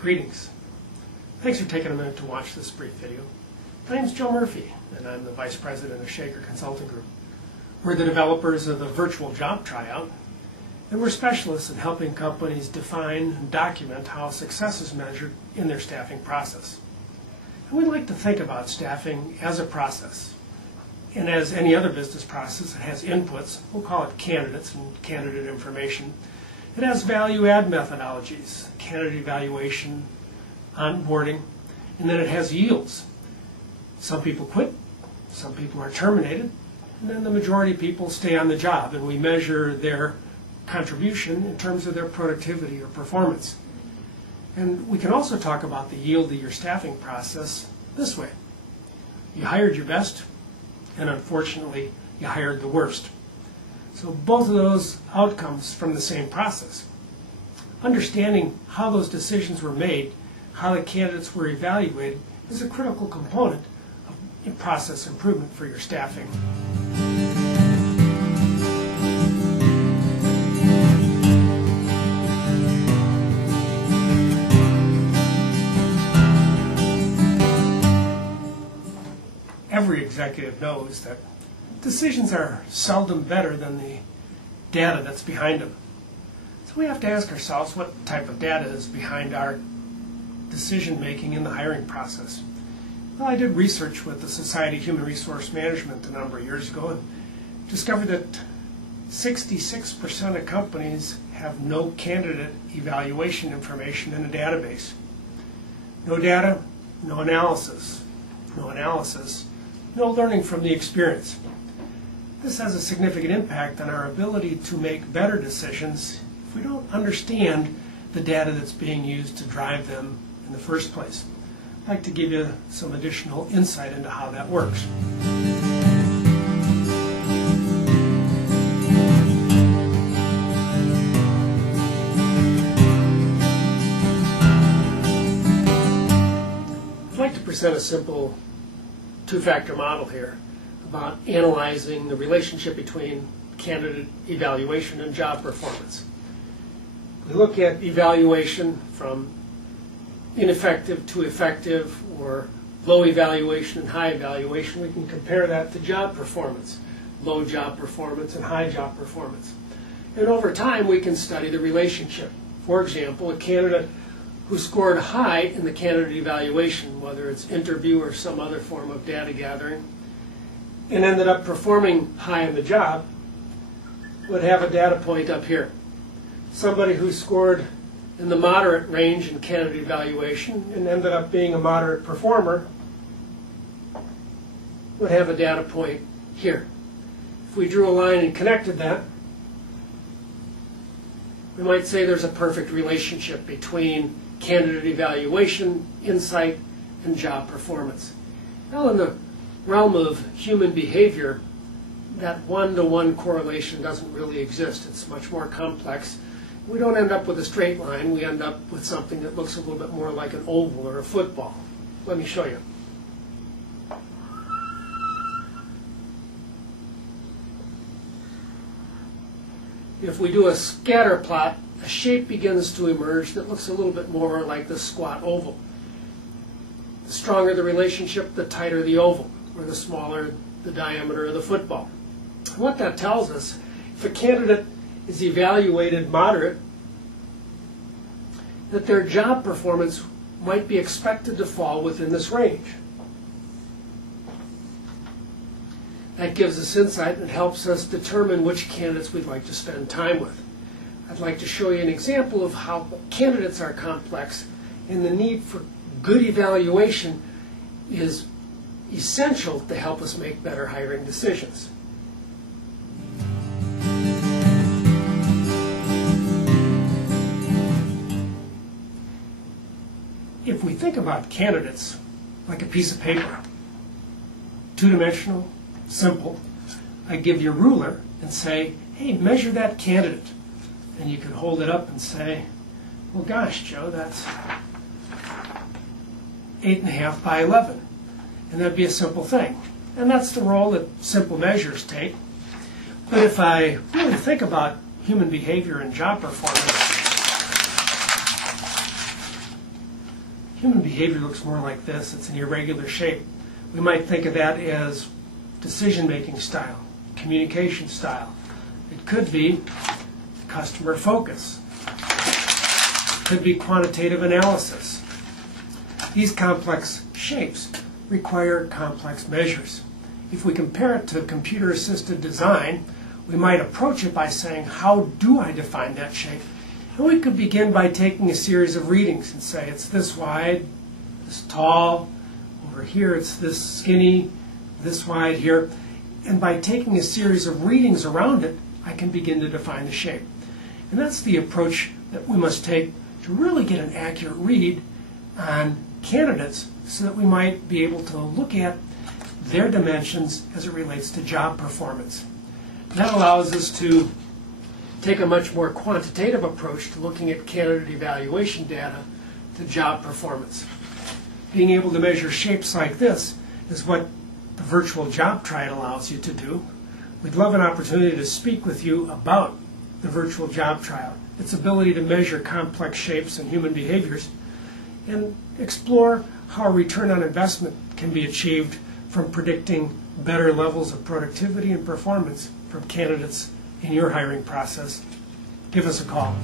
Greetings. Thanks for taking a minute to watch this brief video. My name is Joe Murphy, and I'm the Vice President of Shaker Consulting Group. We're the developers of the virtual job tryout, and we're specialists in helping companies define and document how success is measured in their staffing process. And we like to think about staffing as a process. And as any other business process, it has inputs. We'll call it candidates and candidate information. It has value-add methodologies, candidate evaluation, onboarding, and then it has yields. Some people quit, some people are terminated, and then the majority of people stay on the job, and we measure their contribution in terms of their productivity or performance. And we can also talk about the yield of your staffing process this way. You hired your best, and unfortunately, you hired the worst. So both of those outcomes from the same process. Understanding how those decisions were made, how the candidates were evaluated, is a critical component of process improvement for your staffing. Every executive knows that decisions are seldom better than the data that's behind them. So we have to ask ourselves what type of data is behind our decision making in the hiring process. Well, I did research with the Society of Human Resource Management a number of years ago and discovered that 66% of companies have no candidate evaluation information in a database. No data, no analysis. No analysis, no learning from the experience. This has a significant impact on our ability to make better decisions if we don't understand the data that's being used to drive them in the first place. I'd like to give you some additional insight into how that works. I'd like to present a simple two-factor model here about analyzing the relationship between candidate evaluation and job performance. We look at evaluation from ineffective to effective, or low evaluation and high evaluation. We can compare that to job performance, low job performance and high job performance. And over time we can study the relationship. For example, a candidate who scored high in the candidate evaluation, whether it's interview or some other form of data gathering, and ended up performing high in the job, would have a data point up here. Somebody who scored in the moderate range in candidate evaluation and ended up being a moderate performer would have a data point here. If we drew a line and connected that, we might say there's a perfect relationship between candidate evaluation, insight, and job performance. Well, in the realm of human behavior, that one-to-one correlation doesn't really exist. It's much more complex. We don't end up with a straight line. We end up with something that looks a little bit more like an oval or a football. Let me show you. If we do a scatter plot, a shape begins to emerge that looks a little bit more like the squat oval. The stronger the relationship, the tighter the oval, or the smaller the diameter of the football. And what that tells us, if a candidate is evaluated moderate, that their job performance might be expected to fall within this range. That gives us insight and helps us determine which candidates we'd like to spend time with. I'd like to show you an example of how candidates are complex, and the need for good evaluation is essential to help us make better hiring decisions. If we think about candidates like a piece of paper, two-dimensional, simple, I give you a ruler and say, hey, measure that candidate. And you can hold it up and say, well, gosh, Joe, that's 8.5 by 11. And that'd be a simple thing. And that's the role that simple measures take. But if I really think about human behavior and job performance, Human behavior looks more like this. It's an irregular shape. We might think of that as decision-making style, communication style. It could be customer focus. It could be quantitative analysis. These complex shapes require complex measures. If we compare it to computer-assisted design, we might approach it by saying, how do I define that shape? And we could begin by taking a series of readings and say, it's this wide, this tall, over here it's this skinny, this wide here. And by taking a series of readings around it, I can begin to define the shape. And that's the approach that we must take to really get an accurate read on candidates so that we might be able to look at their dimensions as it relates to job performance. That allows us to take a much more quantitative approach to looking at candidate evaluation data to job performance. Being able to measure shapes like this is what the virtual job tryout allows you to do. We'd love an opportunity to speak with you about the virtual job tryout, its ability to measure complex shapes and human behaviors, and explore how a return on investment can be achieved from predicting better levels of productivity and performance from candidates in your hiring process. Give us a call.